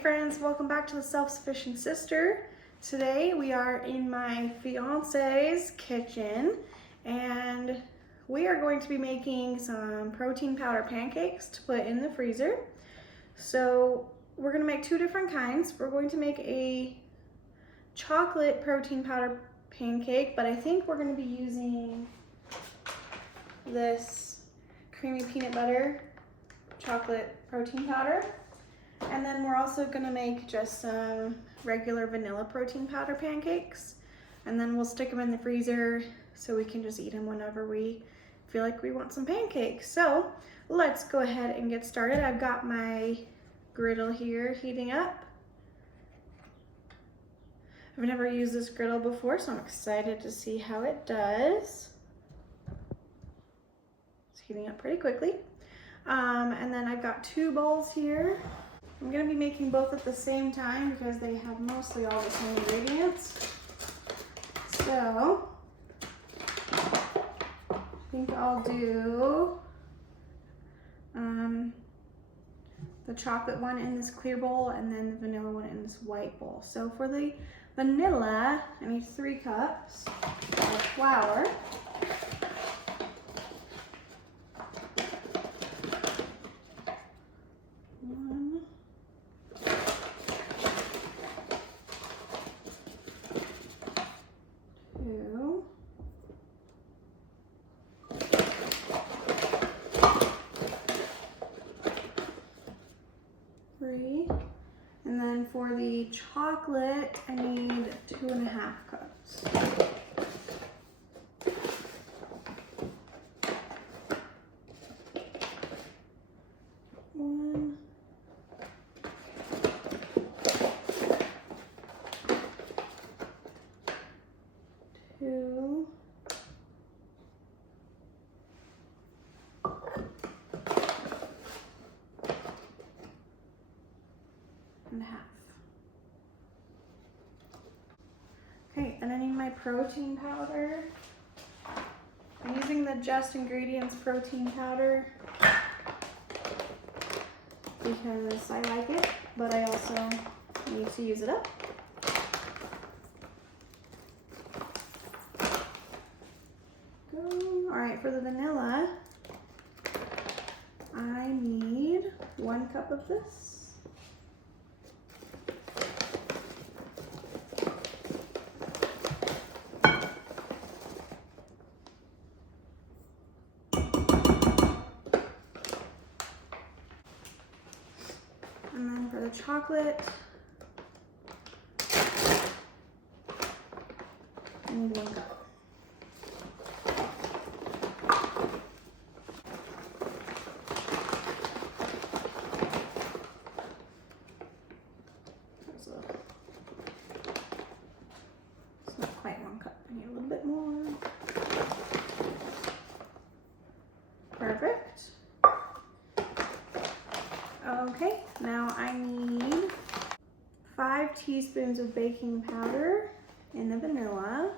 friends, welcome back to the Self-Sufficient Sister. Today we are in my fiance's kitchen and we are going to be making some protein powder pancakes to put in the freezer. So we're going to make two different kinds. We're going to make a chocolate protein powder pancake, but I think we're going to be using this creamy peanut butter chocolate protein powder. And then we're also gonna make just some regular vanilla protein powder pancakes. And then we'll stick them in the freezer so we can just eat them whenever we feel like we want some pancakes. So let's go ahead and get started. I've got my griddle here heating up. I've never used this griddle before, so I'm excited to see how it does. It's heating up pretty quickly. And then I've got two bowls here. I'm going to be making both at the same time because they have mostly all the same ingredients. So I think I'll do the chocolate one in this clear bowl and then the vanilla one in this white bowl. So for the vanilla, I need 3 cups of flour. And then for the chocolate, I need 2.5 cups. One, two, and a half. Okay, and I need my protein powder. I'm using the Just Ingredients protein powder because I like it, but I also need to use it up. All right, for the vanilla, I need 1 cup of this. And then for the chocolate, I need 1 cup. It's not quite 1 cup. I need a little bit more. Perfect. Okay, now I need 5 teaspoons of baking powder in the vanilla.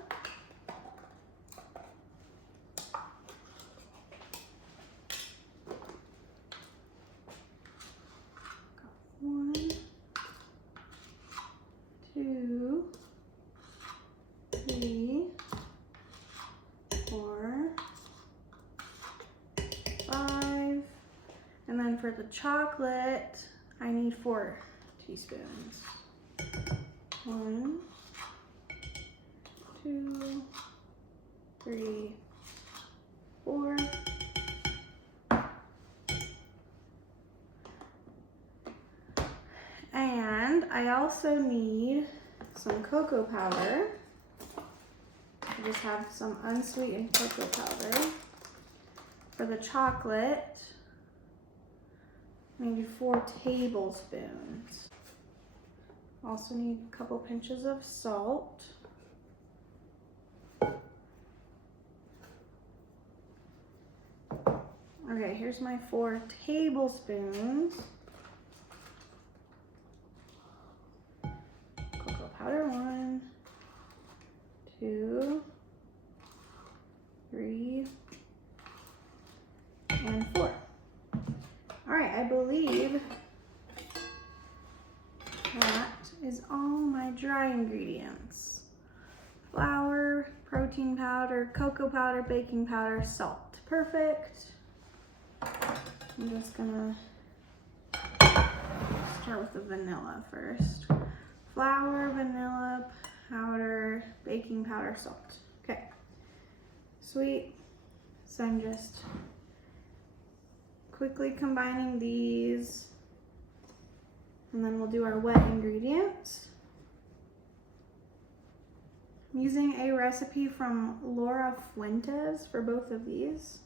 Got 1, 2, 3, 4, 5. And then for the chocolate, I need 4 teaspoons. 1, 2, 3, 4. And I also need some cocoa powder. I just have some unsweetened cocoa powder. For the chocolate, maybe 4 tablespoons. Also need a couple pinches of salt. Okay, here's my 4 tablespoons. Cocoa powder, 1, 2, 3, and 4. All right, I believe is all my dry ingredients. Flour, protein powder, cocoa powder, baking powder, salt. Perfect. I'm just gonna start with the vanilla first. Flour, vanilla powder, baking powder, salt. Okay, sweet. So I'm just quickly combining these, and then we'll do our wet ingredients. I'm using a recipe from Laura Fuentes for both of these.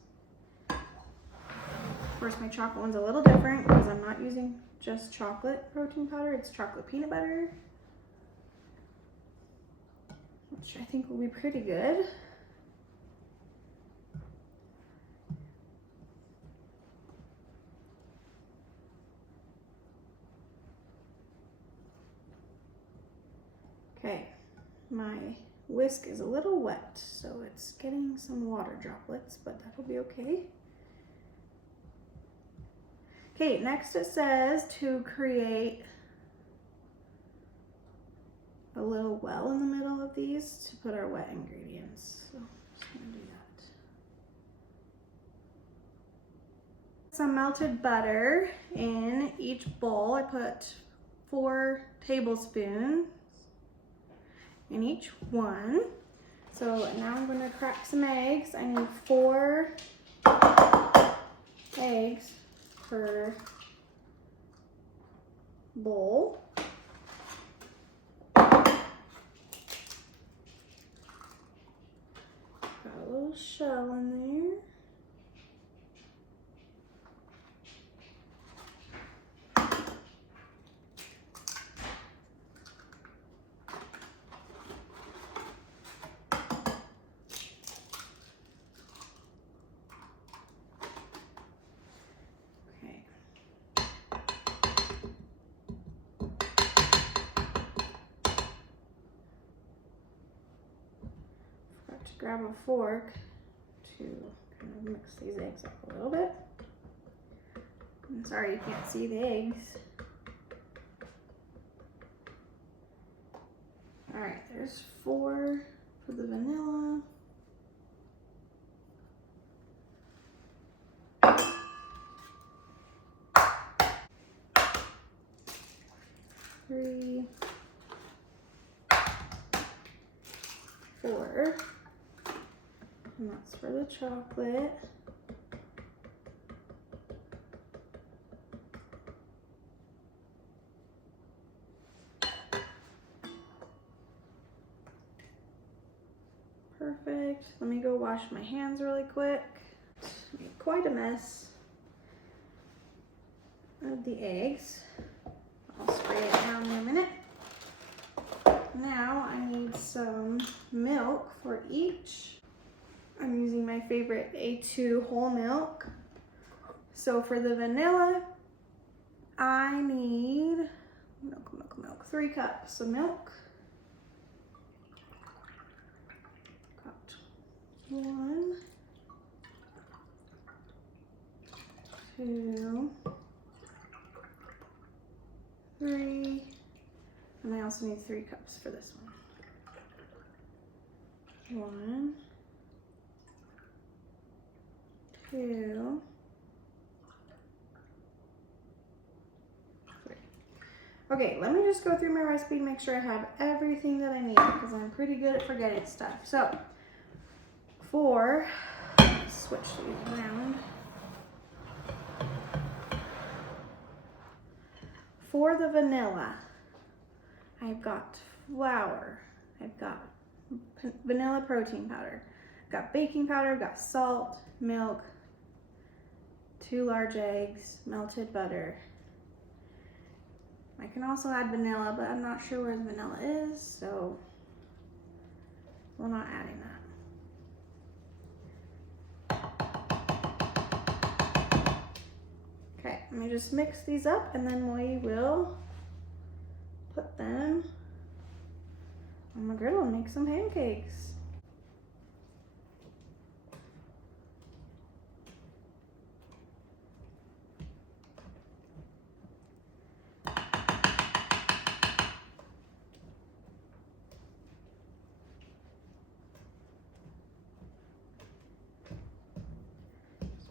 Of course, my chocolate one's a little different because I'm not using just chocolate protein powder, it's chocolate peanut butter, which I think will be pretty good. Okay, my whisk is a little wet, so it's getting some water droplets, but that'll be okay. Okay, next it says to create a little well in the middle of these to put our wet ingredients. So I'm just gonna do that. Some melted butter in each bowl. I put 4 tablespoons in each one. So now I'm gonna crack some eggs. I need 4 eggs per bowl. Got a little shell in there. Grab a fork to kind of mix these eggs up a little bit. I'm sorry you can't see the eggs. All right, there's 4 for the vanilla. Three, 4. And that's for the chocolate. Perfect. Let me go wash my hands really quick. Made quite a mess of the eggs. I'll spray it down in a minute. Now I need some milk for each. I'm using my favorite A2 whole milk. So for the vanilla, I need milk, 3 cups of milk. Got 1, 2, 3, and I also need 3 cups for this one. 1, 2, 3. Okay, let me just go through my recipe to make sure I have everything that I need because I'm pretty good at forgetting stuff. So, switch these around. For the vanilla, I've got flour, I've got vanilla protein powder, I've got baking powder, I've got salt, milk, 2 large eggs, melted butter. I can also add vanilla, but I'm not sure where the vanilla is, so we're not adding that. Okay, let me just mix these up and then we will put them on my griddle and make some pancakes.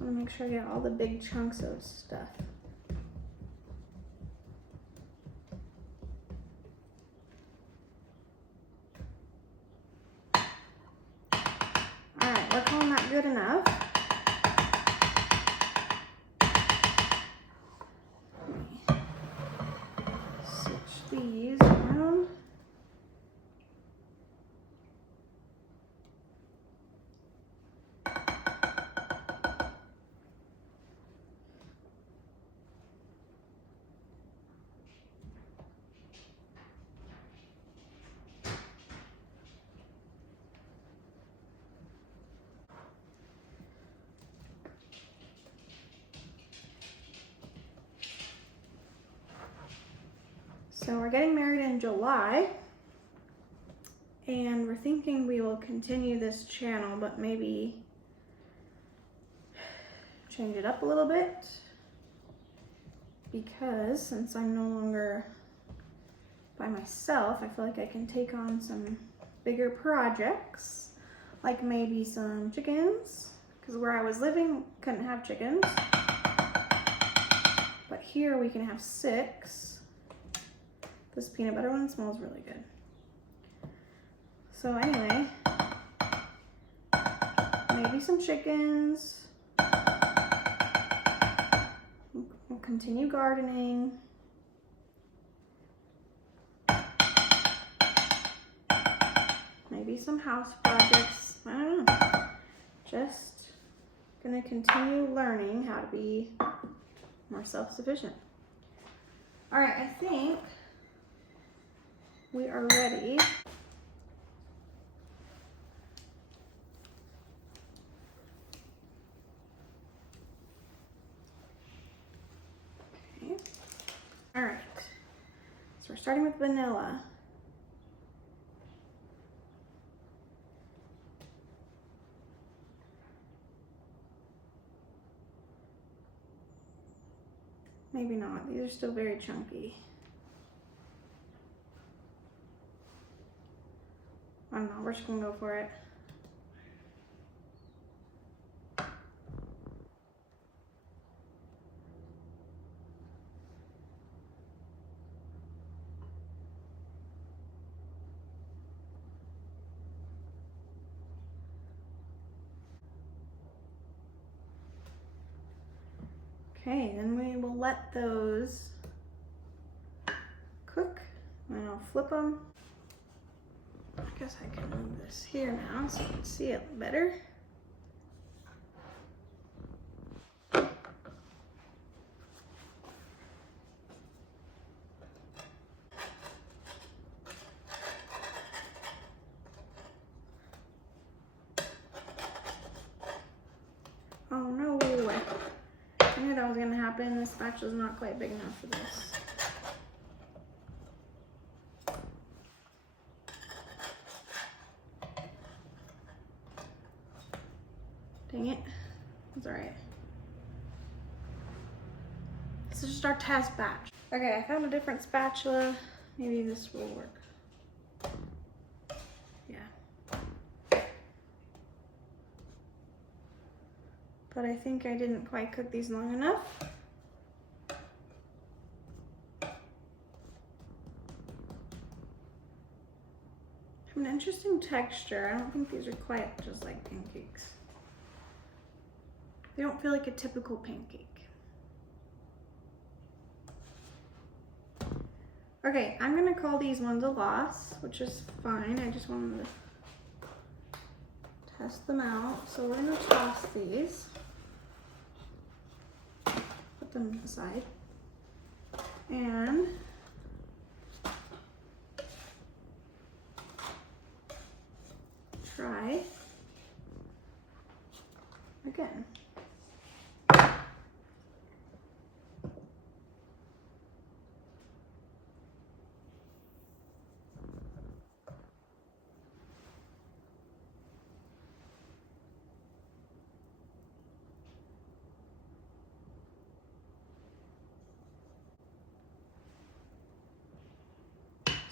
want to make sure I get all the big chunks of stuff. All right, we're calling that good enough. Switch these around. So we're getting married in July, and we're thinking we will continue this channel, but maybe change it up a little bit, because since I'm no longer by myself, I feel like I can take on some bigger projects, like maybe some chickens, because where I was living couldn't have chickens, but here we can have 6. This peanut butter one smells really good. So anyway, maybe some chickens. We'll continue gardening. Maybe some house projects. I don't know. Just gonna continue learning how to be more self-sufficient. All right, I think we are ready. Okay. All right. So we're starting with vanilla. Maybe not. These are still very chunky. I don't know, we're just gonna go for it. Okay, then we will let those cook, and I'll flip them. I guess I can move this here now so you can see it better. Oh no, either way. I knew that was gonna happen. This spatula's not quite big enough for this. Dang it. It's alright. This is just our test batch. Okay, I found a different spatula. Maybe this will work. Yeah. But I think I didn't quite cook these long enough. Have an interesting texture. I don't think these are quite just like pancakes. They don't feel like a typical pancake. Okay, I'm gonna call these ones a loss, which is fine. I just wanted to test them out. So we're gonna toss these. Put them aside. And try again.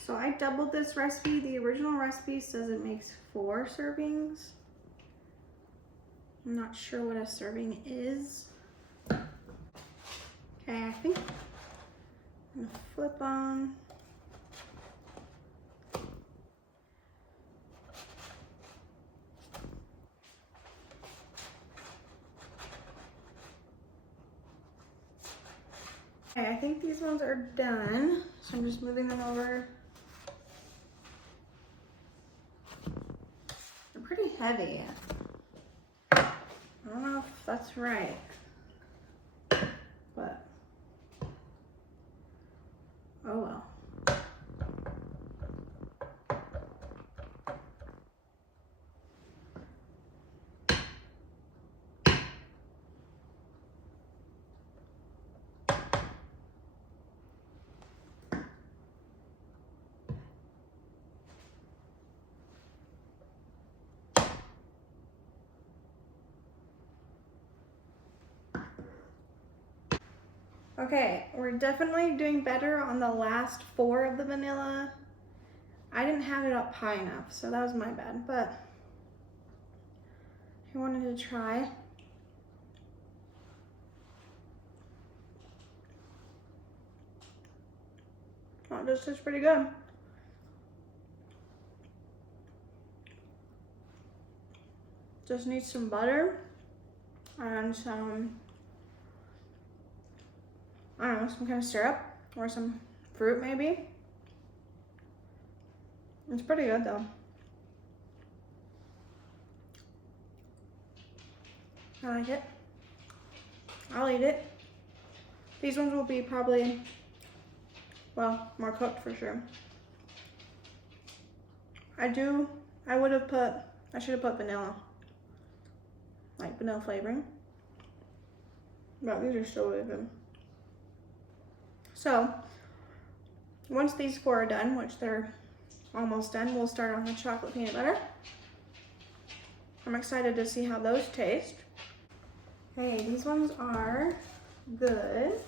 So I doubled this recipe. The original recipe says it makes 4 servings. I'm not sure what a serving is. Okay, I think I'm gonna flip on. Okay, I think these ones are done, so I'm just moving them over. They're pretty heavy. I don't know if that's right, but oh well. Okay, we're definitely doing better on the last 4 of the vanilla. I didn't have it up high enough, so that was my bad, but I wanted to try. Oh, this is pretty good. Just need some butter and some, I don't know, some kind of syrup or some fruit maybe. It's pretty good though. I like it. I'll eat it. These ones will be probably, well, more cooked for sure. I should have put vanilla. Like vanilla flavoring. But these are still really good. So, once these 4 are done, which they're almost done, we'll start on the chocolate peanut butter. I'm excited to see how those taste. Hey, these ones are good.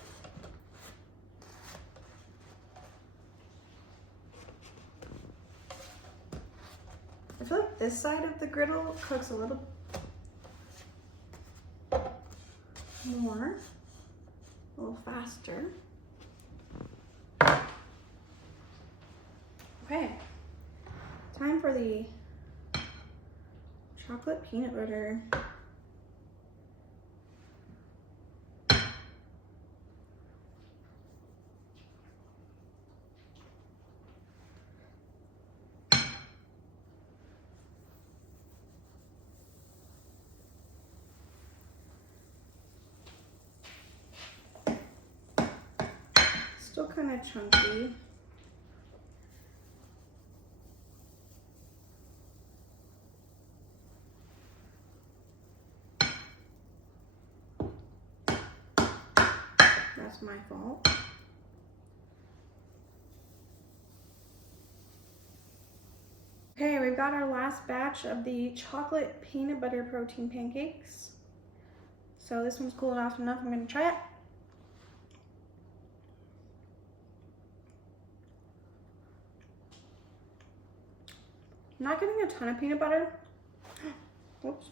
I feel like this side of the griddle cooks a little more, a little faster. Okay, time for the chocolate peanut butter. Still kind of chunky. That's my fault. Okay, we've got our last batch of the chocolate peanut butter protein pancakes. So this one's cooled off enough, I'm gonna try it. I'm not getting a ton of peanut butter. Whoops.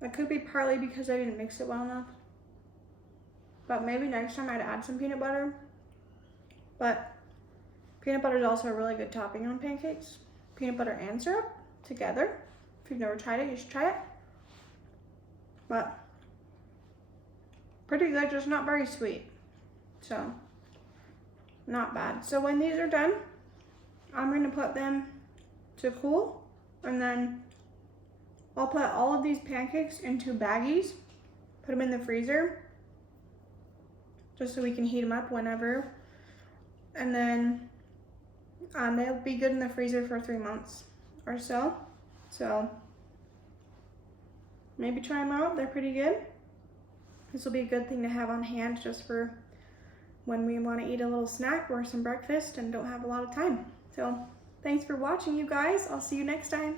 That could be partly because I didn't mix it well enough. But maybe next time I'd add some peanut butter. But peanut butter is also a really good topping on pancakes. Peanut butter and syrup together. If you've never tried it, you should try it. But pretty good, just not very sweet. So, not bad. So when these are done, I'm gonna put them to cool, and then I'll put all of these pancakes into baggies, put them in the freezer, just so we can heat them up whenever. And then they'll be good in the freezer for 3 months or so. So maybe try them out, they're pretty good. This will be a good thing to have on hand just for when we want to eat a little snack or some breakfast and don't have a lot of time. So thanks for watching, you guys. I'll see you next time.